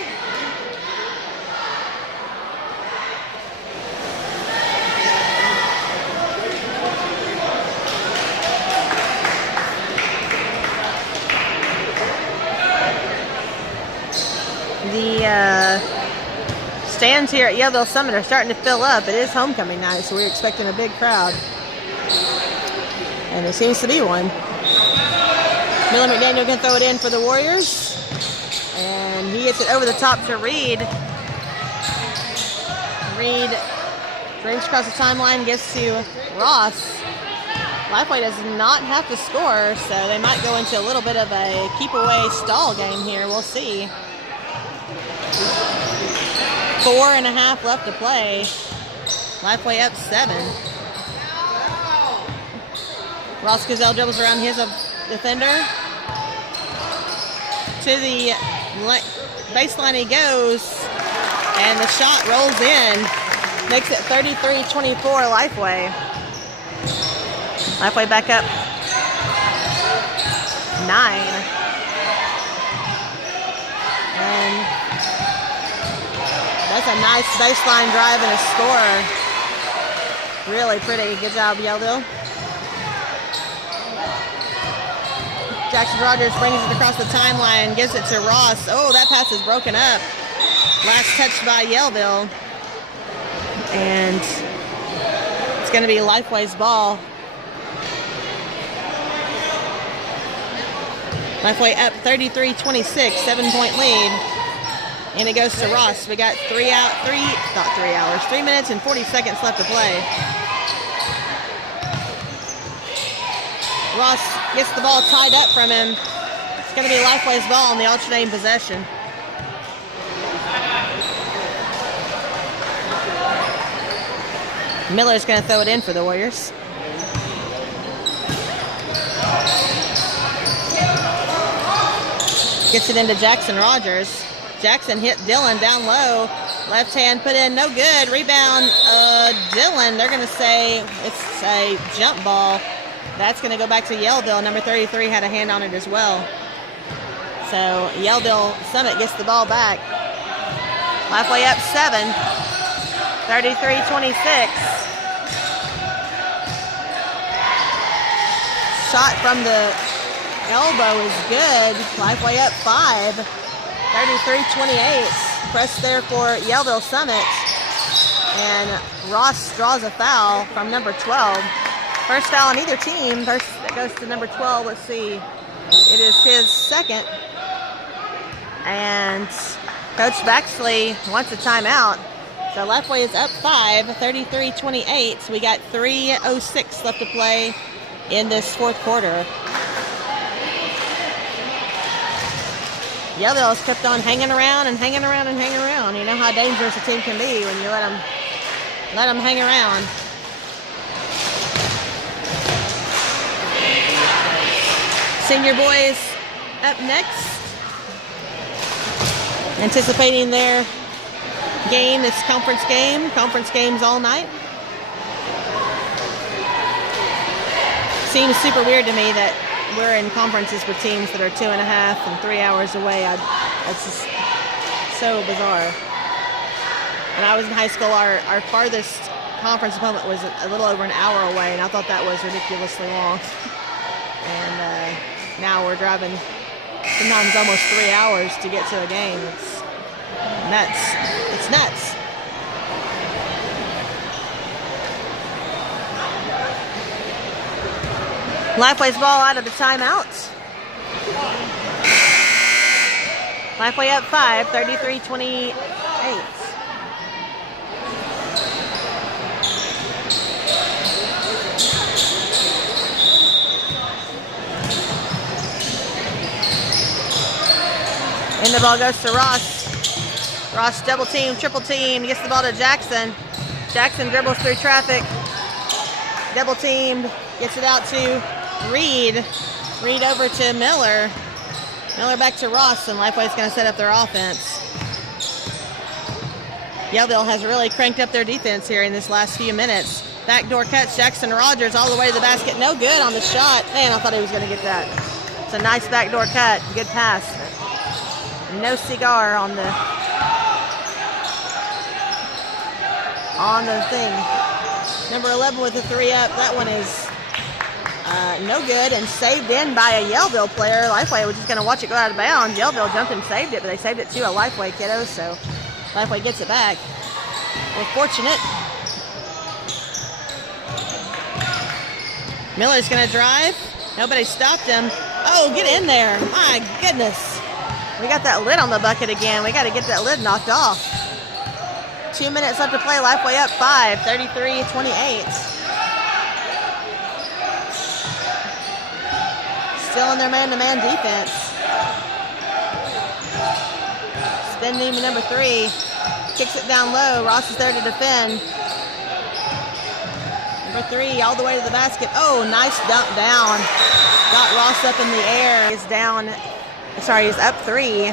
The stands here at Yellville Summit are starting to fill up. It is homecoming night, so we're expecting a big crowd. And it seems to be one. Miller McDaniel can throw it in for the Warriors. And he gets it over the top to Reed. Reed brings across the timeline, gets to Ross. Lifeway does not have to score, so they might go into a little bit of a keep-away stall game here. We'll see. 4.5 left to play. Lifeway up 7. Ross Gazelle dribbles around his defender. To the baseline he goes, and the shot rolls in. Makes it 33-24 Lifeway. Lifeway back up 9. And that's a nice baseline drive and a score. Really pretty. Good job, Yellville. Jackson Rogers brings it across the timeline, gives it to Ross. Oh, that pass is broken up. Last touch by Yellville. And it's going to be Lifeway's ball. Lifeway up 33-26, 7-point lead. And it goes to Ross. We got 3 minutes and 40 seconds left to play. Ross gets the ball tied up from him. It's going to be Lifeway's ball on the alternating possession. Miller's going to throw it in for the Warriors. Gets it into Jackson Rogers. Jackson hit Dylan down low. Left hand put in, no good. Rebound, Dylan. They're going to say it's a jump ball. That's going to go back to Yellville. Number 33 had a hand on it as well. So Yellville Summit gets the ball back. Lifeway up 7. 33-26. Shot from the elbow is good. Lifeway up 5. 33-28. Press there for Yellville Summit. And Ross draws a foul from number 12. First foul on either team. First that goes to number 12. Let's see. It is his second. And Coach Baxley wants a timeout. So Lifeway is up 5, 33-28. So we got 3:06 left to play in this fourth quarter. Yellville has kept on hanging around and hanging around and hanging around. You know how dangerous a team can be when you let them hang around. Senior boys up next. Anticipating their game, this conference games all night. Seems super weird to me that we're in conferences with teams that are 2.5 and 3 hours away. That's just so bizarre. When I was in high school, our farthest conference opponent was a little over an hour away, and I thought that was ridiculously long. And now we're driving sometimes almost 3 hours to get to a game. It's nuts. It's nuts. Lifeway's ball out of the timeout. Lifeway up 5, 33-28. And the ball goes to Ross. Ross double team, triple team, gets the ball to Jackson. Jackson dribbles through traffic. Double teamed, gets it out to Reed. Reed over to Miller. Miller back to Ross, and Lifeway's going to set up their offense. Yellville has really cranked up their defense here in this last few minutes. Backdoor cuts Jackson Rogers all the way to the basket. No good on the shot. Man, I thought he was going to get that. It's a nice backdoor cut. Good pass. No cigar on the thing. Number 11 with the 3 up. That one is no good and saved in by a Yellville player. Lifeway was just going to watch it go out of bounds. Yellville jumped and saved it, but they saved it to a Lifeway kiddo, so Lifeway gets it back. We're fortunate. Miller's going to drive. Nobody stopped him. Oh, get in there. My goodness. We got that lid on the bucket again. We got to get that lid knocked off. 2 minutes left to play. Lifeway up 5, 33-28. Still in their man-to-man defense. Spin team number 3. Kicks it down low. Ross is there to defend. Number 3 all the way to the basket. Oh, nice dump down. Got Ross up in the air. He's down. Sorry, he's up 3.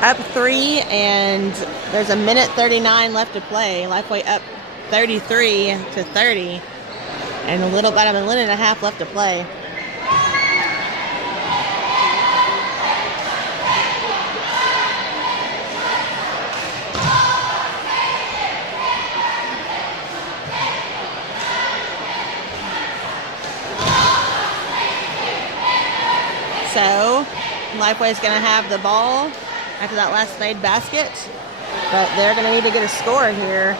Up 3, and there's a minute 39 left to play. Lifeway up 33-30, and about a minute and a half left to play. So, Lifeway's going to have the ball after that last made basket, but they're going to need to get a score here,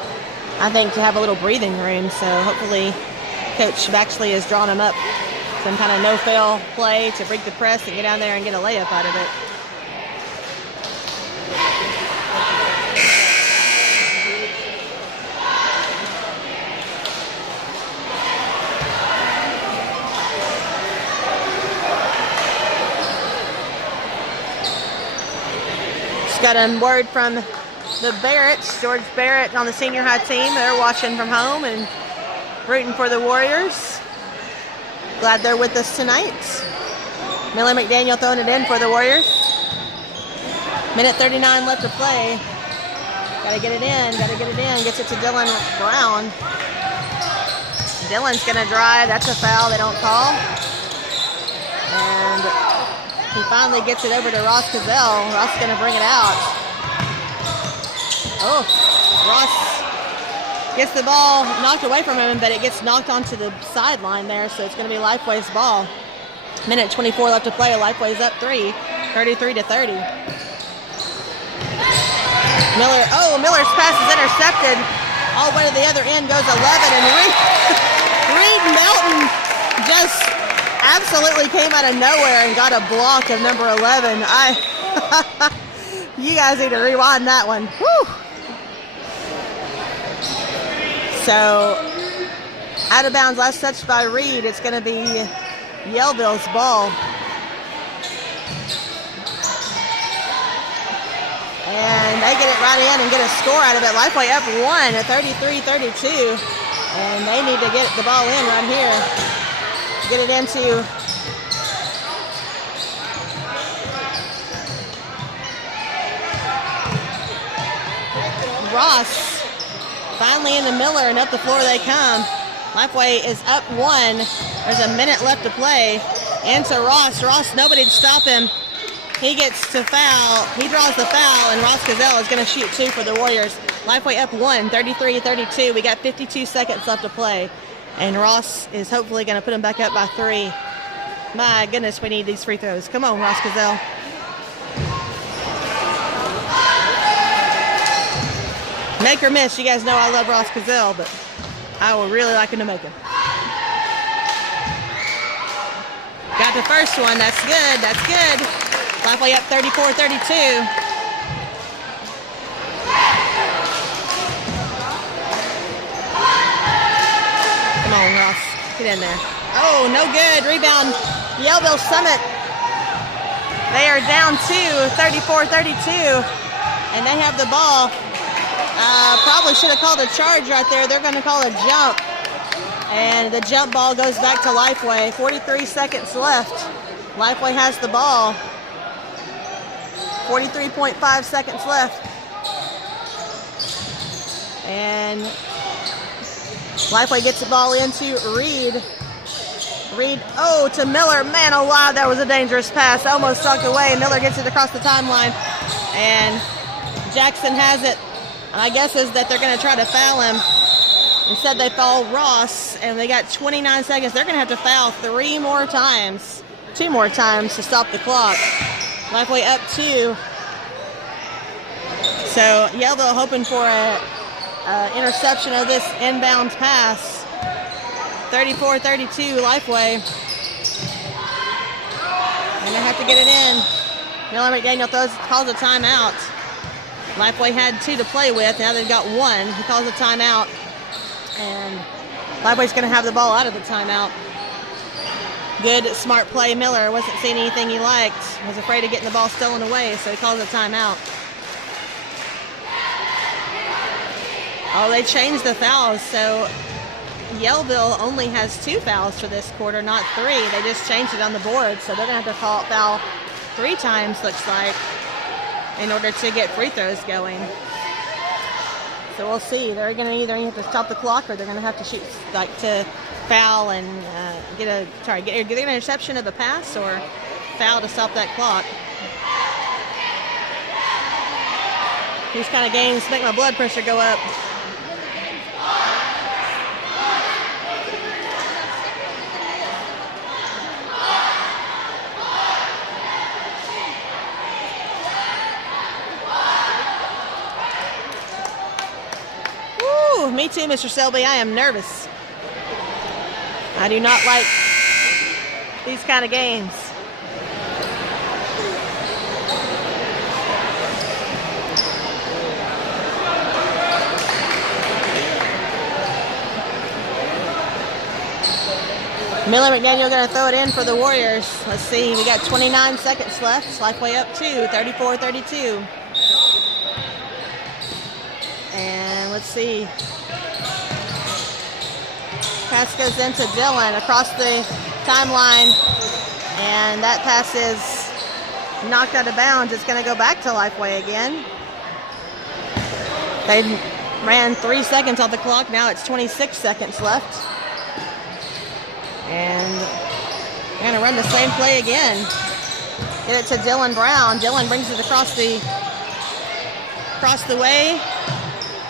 I think, to have a little breathing room. So hopefully Coach Baxley has drawn them up some kind of no-fail play to break the press and get down there and get a layup out of it. Got a word from the Barretts, George Barrett on the senior high team. They're watching from home and rooting for the Warriors. Glad they're with us tonight. Millie McDaniel throwing it in for the Warriors. Minute 39 left to play. Gotta get it in, Gets it to Dylan Brown. Dylan's gonna drive. That's a foul they don't call. And he finally gets it over to Ross Cazell. Ross is going to bring it out. Oh, Ross gets the ball knocked away from him, but it gets knocked onto the sideline there, so it's going to be Lifeway's ball. Minute 24 left to play. Lifeway's up 3, 33-30. Miller's pass is intercepted. All the way to the other end goes 11, and Reed Melton just absolutely came out of nowhere and got a block of number 11. You guys need to rewind that one. Whew. So, out of bounds, last touch by Reed. It's going to be Yellville's ball. And they get it right in and get a score out of it. Lifeway up 1 at 33-32. And they need to get the ball in right here. Get it into Ross. Finally into Miller, and up the floor they come. Lifeway is up 1. There's a minute left to play. Into Ross. Ross, nobody to stop him. He gets to foul. He draws the foul, and Ross Gazelle is going to shoot 2 for the Warriors. Lifeway up 1, 33-32. We got 52 seconds left to play. And Ross is hopefully going to put him back up by 3. My goodness, we need these free throws. Come on, Ross Gazelle. Make or miss. You guys know I love Ross Gazelle, but I would really like him to make him. Got the first one. That's good. That's good. Lifeway up 34-32. Come on, Ross. Get in there. Oh, no good. Rebound. Yellville Summit. They are down 2, 34-32. And they have the ball. Probably should have called a charge right there. They're going to call a jump. And the jump ball goes back to Lifeway. 43 seconds left. Lifeway has the ball. 43.5 seconds left. And Lifeway gets the ball into Reed. Reed, oh, to Miller. Man, oh, wow, that was a dangerous pass. Almost sucked away. Miller gets it across the timeline. And Jackson has it. My guess is that they're going to try to foul him. Instead, they foul Ross, and they got 29 seconds. They're going to have to foul 2 more times to stop the clock. Lifeway up 2. So Yellville hoping for a interception of this inbound pass. 34-32 Lifeway. And they have to get it in. Miller McDaniel calls a timeout. Lifeway had 2 to play with. Now they've got 1. He calls a timeout. And Lifeway's going to have the ball out of the timeout. Good, smart play. Miller wasn't seeing anything he liked. Was afraid of getting the ball stolen away, so he calls a timeout. Oh, they changed the fouls, so Yellville only has 2 fouls for this quarter, not 3. They just changed it on the board, so they're going to have to foul 3 times, looks like, in order to get free throws going. So we'll see. They're going to either have to stop the clock, or they're going to have to shoot, like, to foul and get an interception of a pass, or foul to stop that clock. These kind of games make my blood pressure go up. Woo, me too, Mr. Selby. I am nervous. I do not like these kind of games. Miller McDaniel going to throw it in for the Warriors. Let's see, we got 29 seconds left. Lifeway up 2, 34-32. And let's see. Pass goes into Dillon across the timeline. And that pass is knocked out of bounds. It's going to go back to Lifeway again. They ran 3 seconds on the clock. Now it's 26 seconds left. And they're going to run the same play again. Get it to Dylan Brown. Dylan brings it across the way.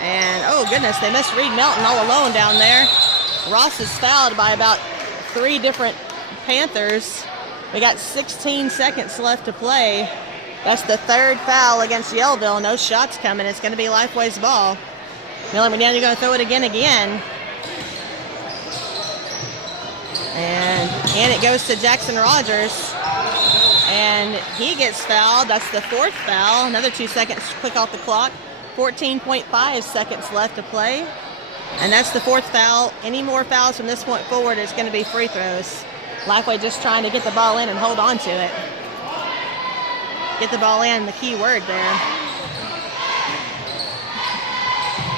And, oh, goodness, they missed Reed Melton all alone down there. Ross is fouled by about 3 different Panthers. We got 16 seconds left to play. That's the 3rd foul against Yellville. No shots coming. It's going to be Lifeway's ball. Miller McDaniel going to throw it again. And it goes to Jackson Rogers. And he gets fouled. That's the 4th foul. Another 2 seconds to click off the clock. 14.5 seconds left to play. And that's the 4th foul. Any more fouls from this point forward, it's going to be free throws. Lifeway just trying to get the ball in and hold on to it. Get the ball in, the key word there.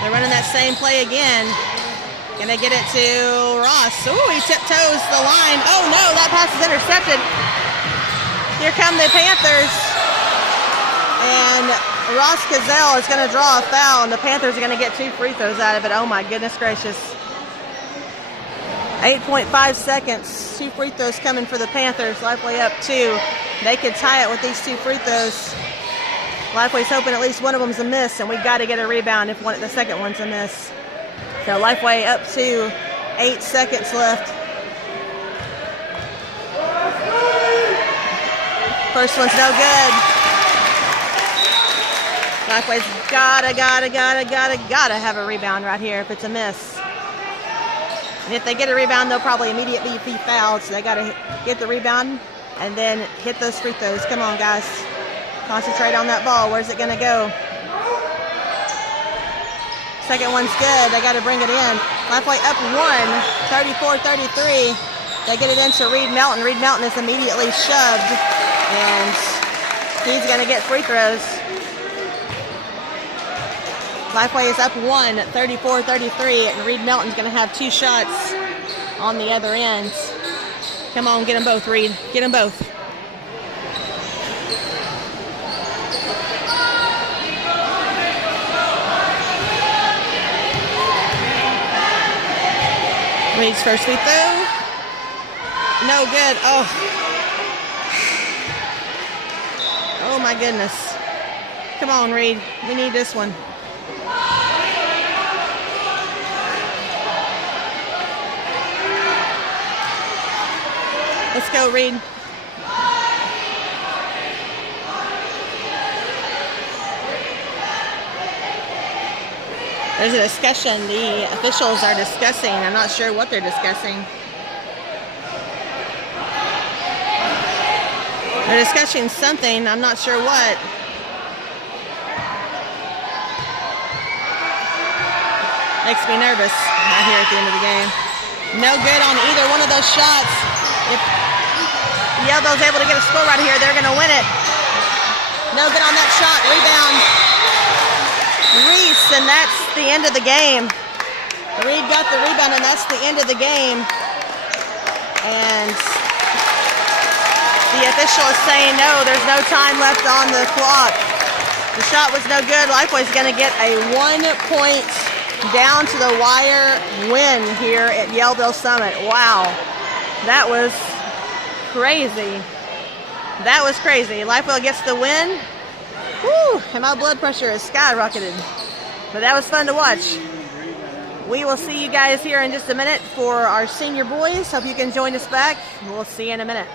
They're running that same play again. Gonna get it to Ross. Ooh, he tiptoes the line. Oh no, that pass is intercepted. Here come the Panthers. And Ross Cazell is going to draw a foul, and the Panthers are going to get 2 free throws out of it. Oh, my goodness gracious. 8.5 seconds. 2 free throws coming for the Panthers. Lifeway up 2. They could tie it with these 2 free throws. Lifeway's hoping at least one of them's a miss, and we got to get a rebound if the second one's a miss. So Lifeway up 2. 8 seconds left. First one's no good. Lifeway's gotta have a rebound right here if it's a miss. And if they get a rebound, they'll probably immediately be fouled. So they gotta get the rebound and then hit those free throws. Come on, guys. Concentrate on that ball. Where's it gonna go? Second one's good. They gotta bring it in. Lifeway up 1, 34-33. They get it into Reed Melton. Reed Melton is immediately shoved, and he's gonna get free throws. Lifeway is up 1, 34-33, and Reed Melton's going to have 2 shots on the other end. Come on, get them both, Reed. Get them both. Reed's first free throw. No good. Oh my goodness. Come on, Reed. We need this one. Let's go, Reed. There's a discussion. The officials are discussing. I'm not sure what they're discussing. They're discussing something. I'm not sure what. Makes me nervous right here at the end of the game. No good on either one of those shots. If Yellville's able to get a score right here, they're going to win it. No good on that shot. Rebound. Reese, and that's the end of the game. Reed got the rebound, and that's the end of the game. And the official is saying no, there's no time left on the clock. The shot was no good. Lifeway's going to get a 1-point down to the wire win here at Yellville Summit. Wow. That was crazy. That was crazy. Lifeway gets the win. Whew, and my blood pressure is skyrocketed. But that was fun to watch. We will see you guys here in just a minute for our senior boys. Hope you can join us back. We'll see you in a minute.